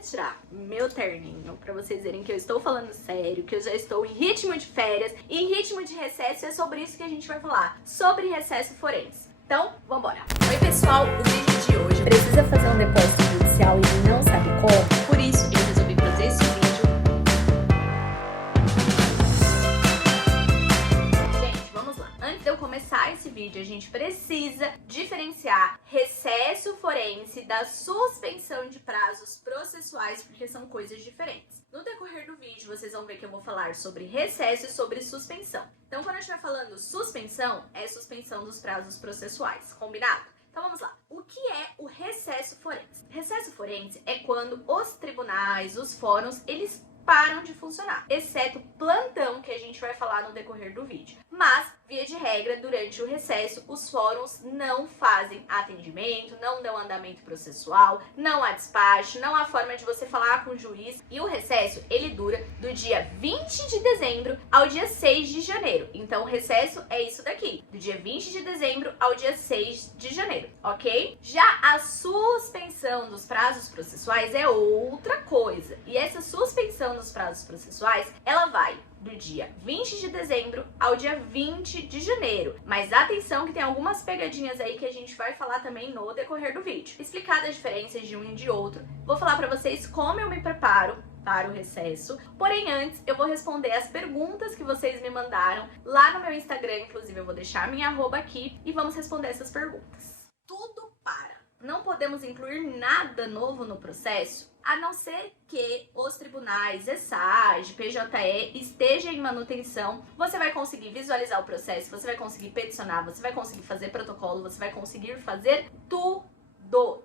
retirar meu terninho pra vocês verem que eu estou falando sério, que eu já estou em ritmo de férias e em ritmo de recesso. É sobre isso que a gente vai falar, sobre recesso forense. Então, vambora! Oi pessoal, o vídeo de hoje Precisa fazer um depósito judicial e não sabe como? por isso eu resolvi fazer esse vídeo. Gente, vamos lá. Antes de eu começar esse vídeo, a gente precisa diferenciar recesso forense da suspensão de prazos processuais, porque são coisas diferentes. No decorrer do vídeo, vocês vão ver que eu vou falar sobre recesso e sobre suspensão. Então, quando a gente vai falando suspensão, é suspensão dos prazos processuais, combinado? Então vamos lá. O que é o recesso forense? Recesso forense é quando os tribunais, os fóruns, eles param de funcionar, exceto o plantão que a gente vai falar no decorrer do vídeo. Mas, via de regra, durante o recesso, os fóruns não fazem atendimento, não dão andamento processual, não há despacho, não há forma de você falar com o juiz. E o recesso, ele dura do dia 20 de dezembro ao dia 6 de janeiro. Então, o recesso é isso daqui, do dia 20 de dezembro ao dia 6 de janeiro, ok? Já a suspensão dos prazos processuais é outra coisa. E essa suspensão dos prazos processuais, ela vai do dia 20 de dezembro ao dia 20 de janeiro. Mas atenção que tem algumas pegadinhas aí que a gente vai falar também no decorrer do vídeo. Explicadas as diferenças de um e de outro, vou falar pra vocês como eu me preparo para o recesso. Porém, antes eu vou responder as perguntas que vocês me mandaram lá no meu Instagram, inclusive eu vou deixar minha arroba aqui e vamos responder essas perguntas. Tudo para. Não podemos incluir nada novo no processo, a não ser que os tribunais, ESAG, PJE estejam em manutenção. Você vai conseguir visualizar o processo, você vai conseguir peticionar, você vai conseguir fazer protocolo, você vai conseguir fazer tudo,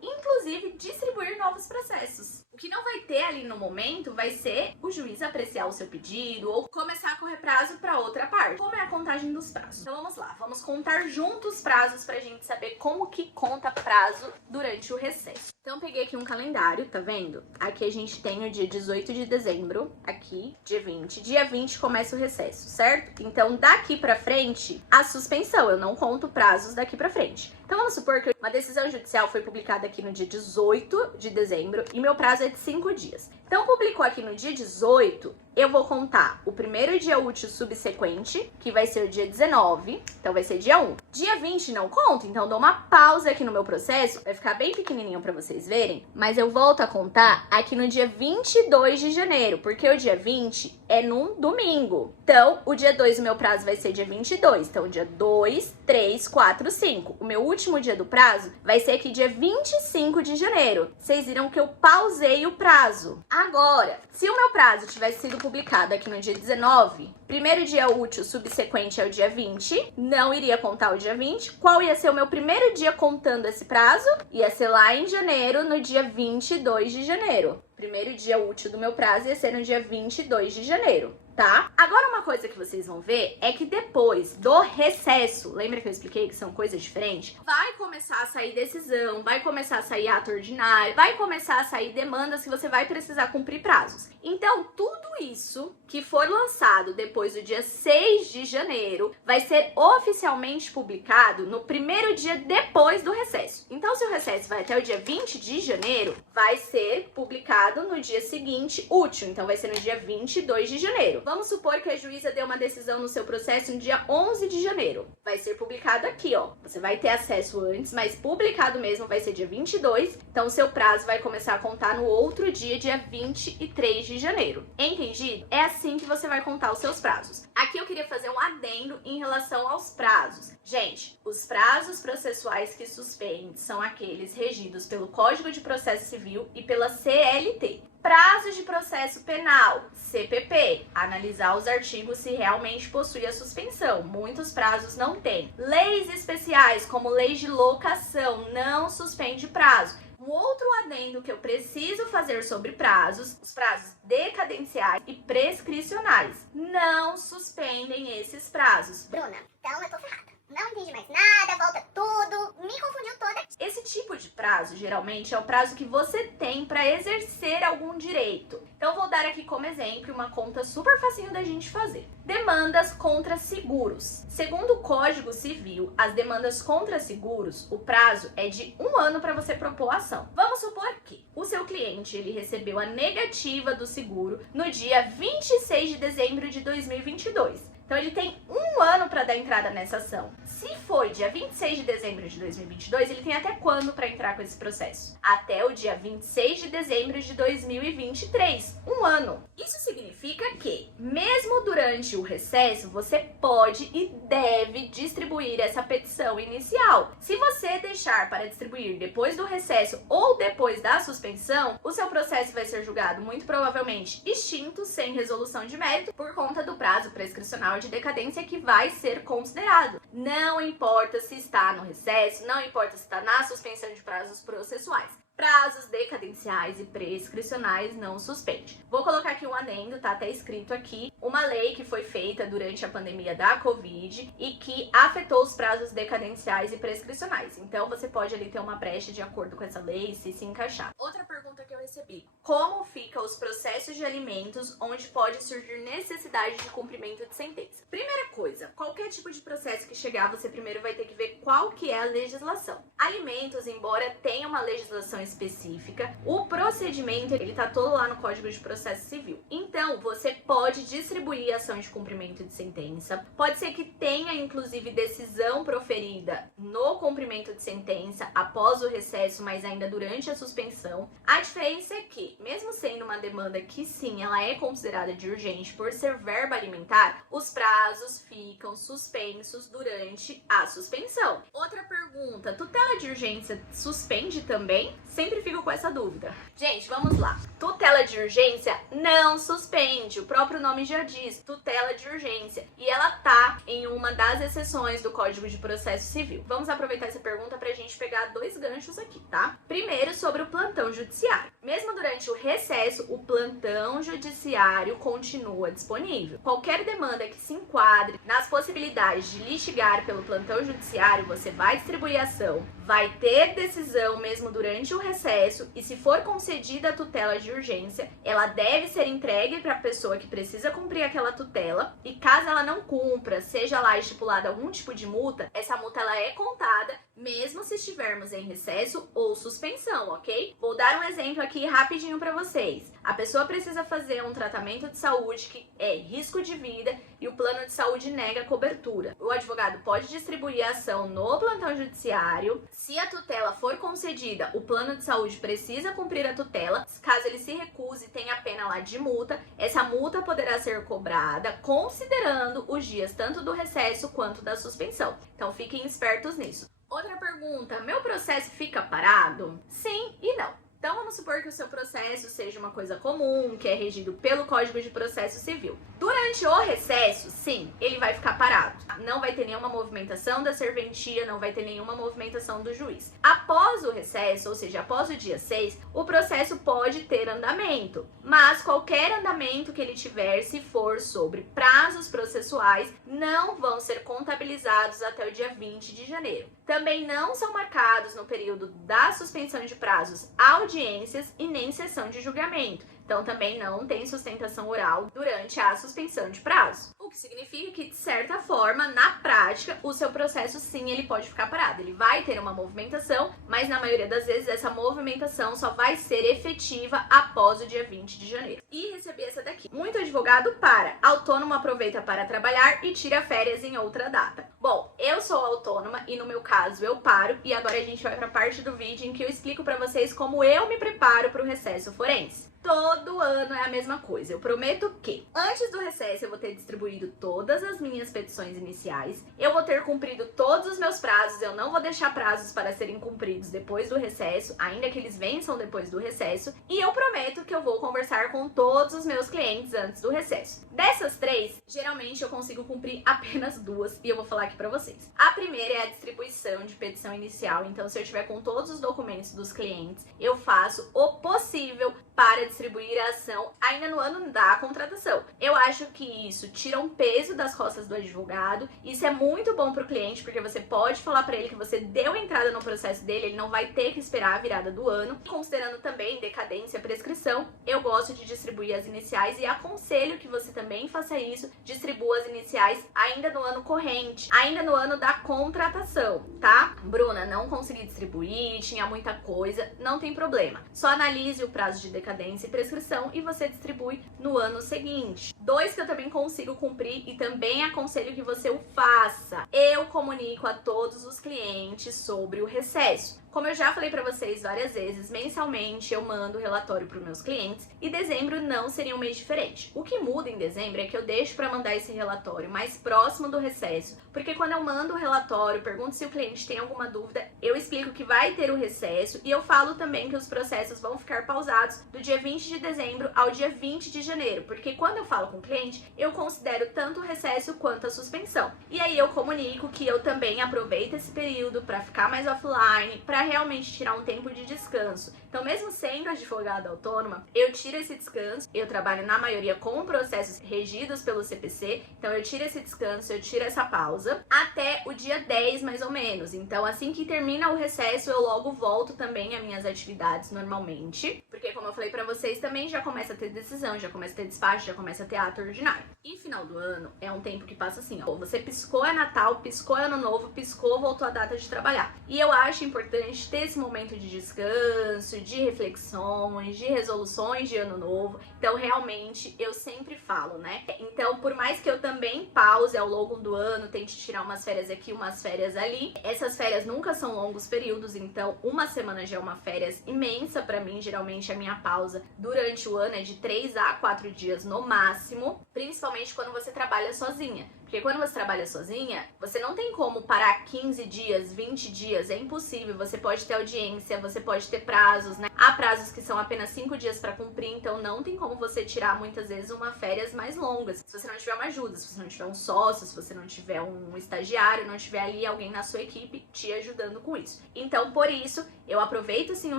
inclusive distribuir novos processos. O que não vai ter ali no momento vai ser o juiz apreciar o seu pedido ou começar a correr prazo para outra parte. Como é a contagem dos prazos? Então vamos lá, vamos contar juntos os prazos pra gente saber como que conta prazo durante o recesso. Então peguei aqui um calendário, tá vendo? Aqui a gente tem o dia 18 de dezembro, aqui, dia 20. Dia 20 começa o recesso, certo? Então daqui pra frente, a suspensão, eu não conto prazos daqui pra frente. Então vamos supor que uma decisão judicial foi publicada aqui no dia 18 de dezembro e meu prazo é de 5 dias. Então publicou aqui no dia 18, eu vou contar o primeiro dia útil subsequente, que vai ser o dia 19, então vai ser dia 1. Dia 20 não conto, então dou uma pausa aqui no meu processo, vai ficar bem pequenininho pra vocês verem, mas eu volto a contar aqui no dia 22 de janeiro, porque o dia 20 é num domingo. Então, o dia 2, o meu prazo vai ser dia 22, então dia 2, 3, 4, 5. O meu último dia do prazo vai ser aqui dia 25 de janeiro. Vocês viram que eu pausei o prazo. Agora, se o meu prazo tivesse sido publicado aqui no dia 19, primeiro dia útil subsequente é o dia 20, não iria contar o dia 20. Qual ia ser o meu primeiro dia contando esse prazo? Ia ser lá em janeiro, no dia 22 de janeiro. Primeiro dia útil do meu prazo ia ser no dia 22 de janeiro, tá? Agora uma coisa que vocês vão ver é que depois do recesso, lembra que eu expliquei que são coisas diferentes? Vai começar a sair decisão, vai começar a sair ato ordinário, vai começar a sair demandas que você vai precisar cumprir prazos. Então, tudo isso que for lançado depois do dia 6 de janeiro vai ser oficialmente publicado no primeiro dia depois do recesso. Então, se o recesso vai até o dia 20 de janeiro, vai ser publicado no dia seguinte útil, então vai ser no dia 22 de janeiro. Vamos supor que a juíza deu uma decisão no seu processo no dia 11 de janeiro. Vai ser publicado aqui, ó. Você vai ter acesso antes, mas publicado mesmo vai ser dia 22, então o seu prazo vai começar a contar no outro dia, dia 23 de janeiro. Entendido? É assim que você vai contar os seus prazos. Aqui eu queria fazer um adendo em relação aos prazos. Gente, os prazos processuais que suspendem são aqueles regidos pelo Código de Processo Civil e pela CLT. Prazos de processo penal, CPP, analisar os artigos se realmente possui a suspensão. Muitos prazos não têm. Leis especiais, como leis de locação, não suspende prazo. Um outro adendo que eu preciso fazer sobre prazos, os prazos decadenciais e prescricionais, não suspendem esses prazos. Bruna, então eu tô ferrada. não entendi mais nada, volta tudo, me confundiu toda. Esse tipo de prazo, geralmente, é o prazo que você tem para exercer algum direito. Então, vou dar aqui como exemplo uma conta super facinho da gente fazer. Demandas contra seguros. Segundo o Código Civil, as demandas contra seguros, o prazo é de 1 ano para você propor a ação. Vamos supor que o seu cliente ele recebeu a negativa do seguro no dia 26 de dezembro de 2022. Então, ele tem 1 ano para dar entrada nessa ação. Se foi dia 26 de dezembro de 2022, ele tem até quando para entrar com esse processo? Até o dia 26 de dezembro de 2023. 1 ano. Isso significa que, mesmo durante o recesso, você pode e deve distribuir essa petição inicial. Se você deixar para distribuir depois do recesso ou depois da suspensão, o seu processo vai ser julgado muito provavelmente extinto, sem resolução de mérito, por conta do prazo prescricional de decadência que vai ser considerado. Não importa se está no recesso, não importa se está na suspensão de prazos processuais. Prazos decadenciais e prescricionais não suspende. Vou colocar aqui um adendo, tá até escrito aqui, uma lei que foi feita durante a pandemia da Covid e que afetou os prazos decadenciais e prescricionais. Então, você pode ali ter uma brecha de acordo com essa lei se encaixar. Outra pergunta que eu recebi: como ficam os processos de alimentos onde pode surgir necessidade de cumprimento de sentença? Primeira coisa, qualquer tipo de processo que chegar, você primeiro vai ter que ver qual que é a legislação. Alimentos, embora tenha uma legislação específica, o procedimento ele tá todo lá no Código de Processo Civil. Então, você pode distribuir a ação de cumprimento de sentença. Pode ser que tenha, inclusive, decisão proferida no cumprimento de sentença após o recesso, mas ainda durante a suspensão. A diferença é que, mesmo sendo uma demanda que sim, ela é considerada de urgente por ser verba alimentar, os prazos ficam suspensos durante a suspensão. Outra pergunta: tutela de urgência suspende também? Sempre fico com essa dúvida. Gente, vamos lá. Tutela de urgência não suspende. O próprio nome já diz, tutela de urgência. E ela tá em uma das exceções do Código de Processo Civil. Vamos aproveitar essa pergunta pra gente pegar 2 ganchos aqui, tá? Primeiro, sobre o plantão judiciário. Mesmo durante o recesso, o plantão judiciário continua disponível. Qualquer demanda que se enquadre nas possibilidades de litigar pelo plantão judiciário, você vai distribuir a ação, vai ter decisão mesmo durante o recesso, e se for concedida a tutela de urgência, ela deve ser entregue para a pessoa que precisa cumprir aquela tutela, e caso ela não cumpra, seja lá estipulada algum tipo de multa, essa multa ela é contada mesmo se estivermos em recesso ou suspensão, ok? Vou dar um exemplo aqui rapidinho para vocês. A pessoa precisa fazer um tratamento de saúde que é risco de vida e o plano de saúde nega a cobertura. O advogado pode distribuir a ação no plantão judiciário. Se a tutela for concedida, o plano de saúde precisa cumprir a tutela. Caso ele se recuse e tenha a pena lá de multa, essa multa poderá ser cobrada considerando os dias tanto do recesso quanto da suspensão. Então fiquem espertos nisso. Outra pergunta: meu processo fica parado? Sim e não. Então, vamos supor que o seu processo seja uma coisa comum, que é regido pelo Código de Processo Civil. Durante o recesso, sim, ele vai ficar parado. Não vai ter nenhuma movimentação da serventia, não vai ter nenhuma movimentação do juiz. Após o recesso, ou seja, após o dia 6, o processo pode ter andamento. Mas qualquer andamento que ele tiver, se for sobre prazos processuais, não vão ser contabilizados até o dia 20 de janeiro. Também não são marcados no período da suspensão de prazos audiências e nem sessão de julgamento. Então, também não tem sustentação oral durante a suspensão de prazo. O que significa que, de certa forma, na prática, o seu processo, sim, ele pode ficar parado. Ele vai ter uma movimentação, mas na maioria das vezes essa movimentação só vai ser efetiva após o dia 20 de janeiro. E recebi essa daqui: muito advogado para, autônomo aproveita para trabalhar e tira férias em outra data. Bom, eu sou autônoma e no meu caso eu paro, e agora a gente vai para a parte do vídeo em que eu explico para vocês como eu me preparo para o recesso forense. Todo ano é a mesma coisa. Eu prometo que antes do recesso eu vou ter distribuído todas as minhas petições iniciais, eu vou ter cumprido todos os meus prazos, eu não vou deixar prazos para serem cumpridos depois do recesso, ainda que eles vençam depois do recesso, e eu prometo que eu vou conversar com todos os meus clientes antes do recesso. Dessas 3, geralmente eu consigo cumprir apenas 2 e eu vou falar aqui para vocês. A primeira é a distribuição de petição inicial, então se eu tiver com todos os documentos dos clientes, eu faço o possível para distribuir a ação ainda no ano da contratação. Eu acho que isso tira um peso das costas do advogado. Isso é muito bom para o cliente, porque você pode falar para ele que você deu entrada no processo dele, ele não vai ter que esperar a virada do ano. Considerando também decadência e prescrição, eu gosto de distribuir as iniciais e aconselho que você também faça isso, distribua as iniciais ainda no ano corrente, ainda no ano da contratação, tá? Bruna, não consegui distribuir, tinha muita coisa, não tem problema. Só analise o prazo de decadência e prescrição e você distribui no ano seguinte. 2 que eu também consigo cumprir e também aconselho que você o faça. Eu comunico a todos os clientes sobre o recesso. Como eu já falei para vocês várias vezes, mensalmente eu mando relatório para os meus clientes e dezembro não seria um mês diferente. O que muda em dezembro é que eu deixo para mandar esse relatório mais próximo do recesso, porque quando eu mando o relatório, pergunto se o cliente tem alguma dúvida, eu explico que vai ter o recesso e eu falo também que os processos vão ficar pausados do dia 20 de dezembro ao dia 20 de janeiro, porque quando eu falo com o cliente, eu considero tanto o recesso quanto a suspensão. E aí eu comunico que eu também aproveito esse período para ficar mais offline, para realmente tirar um tempo de descanso. Então, mesmo sendo advogada autônoma, eu tiro esse descanso. Eu trabalho na maioria com processos regidos pelo CPC, então eu tiro esse descanso, eu tiro essa pausa até o dia 10 mais ou menos. Então, assim que termina o recesso, eu logo volto também às minhas atividades normalmente, porque como eu falei pra vocês, também já começa a ter decisão, já começa a ter despacho, já começa a ter ato ordinário. E final do ano é um tempo que passa assim, ó, você piscou é Natal, piscou é Ano Novo, piscou, voltou a data de trabalhar. E eu acho importante ter esse momento de descanso, de reflexões, de resoluções de ano novo. Então, realmente, eu sempre falo, né? Então, por mais que eu também pause ao longo do ano, tente tirar umas férias aqui, umas férias ali, essas férias nunca são longos períodos, então uma semana já é uma férias imensa pra mim. Geralmente, a minha pausa durante o ano é de 3 a 4 dias no máximo, principalmente quando você trabalha sozinha. Porque quando você trabalha sozinha, você não tem como parar 15 dias, 20 dias, é impossível. Você pode ter audiência, você pode ter prazos, né? Há prazos que são apenas 5 dias para cumprir, então não tem como você tirar muitas vezes uma férias mais longas. Se você não tiver uma ajuda, se você não tiver um sócio, se você não tiver um estagiário, não tiver ali alguém na sua equipe te ajudando com isso. Então, por isso, eu aproveito sim o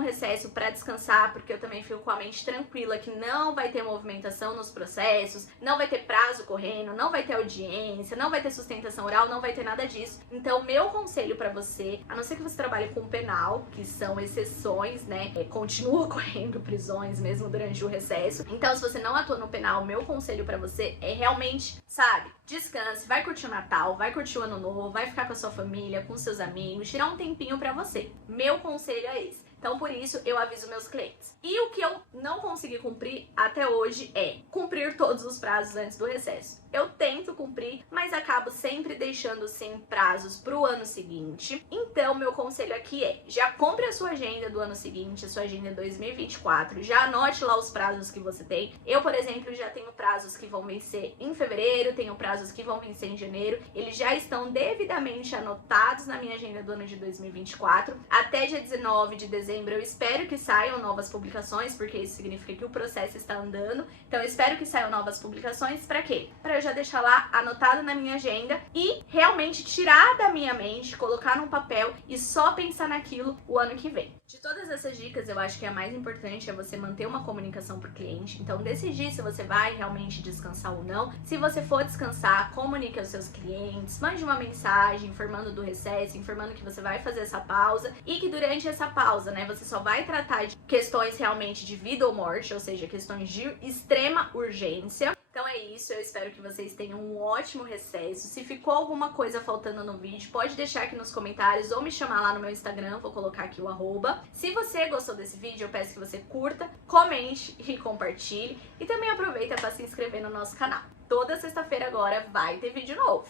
recesso para descansar, porque eu também fico com a mente tranquila que não vai ter movimentação nos processos, não vai ter prazo correndo, não vai ter audiência, não vai ter sustentação oral, não vai ter nada disso. Então, meu conselho pra você, a não ser que você trabalhe com penal, que são exceções, né? Continua ocorrendo prisões mesmo durante o recesso. Então, se você não atua no penal, meu conselho pra você é realmente, sabe, descanse, vai curtir o Natal, vai curtir o Ano Novo, vai ficar com a sua família, com seus amigos, tirar um tempinho pra você. Meu conselho é esse. Então, por isso, eu aviso meus clientes. E o que eu não consegui cumprir até hoje é cumprir todos os prazos antes do recesso. Eu tento cumprir, mas acabo sempre deixando sem prazos pro ano seguinte. Então, meu conselho aqui é, já compre a sua agenda do ano seguinte, a sua agenda 2024, já anote lá os prazos que você tem. Eu, por exemplo, já tenho prazos que vão vencer em fevereiro, tenho prazos que vão vencer em janeiro. Eles já estão devidamente anotados na minha agenda do ano de 2024. Até dia 19 de dezembro, eu espero que saiam novas publicações, porque isso significa que o processo está andando. Então, eu espero que saiam novas publicações. Para quê? Para eu já deixar lá anotado na minha agenda e realmente tirar da minha mente, colocar num papel e só pensar naquilo o ano que vem. De todas essas dicas, eu acho que a mais importante é você manter uma comunicação pro cliente. Então, decidir se você vai realmente descansar ou não. Se você for descansar, comunique aos seus clientes, mande uma mensagem informando do recesso, informando que você vai fazer essa pausa e que durante essa pausa, né, você só vai tratar de questões realmente de vida ou morte, ou seja, questões de extrema urgência. Então é isso, eu espero que vocês tenham um ótimo recesso. Se ficou alguma coisa faltando no vídeo, pode deixar aqui nos comentários ou me chamar lá no meu Instagram, vou colocar aqui o @. Se você gostou desse vídeo, eu peço que você curta, comente e compartilhe. E também aproveita para se inscrever no nosso canal. Toda sexta-feira agora vai ter vídeo novo.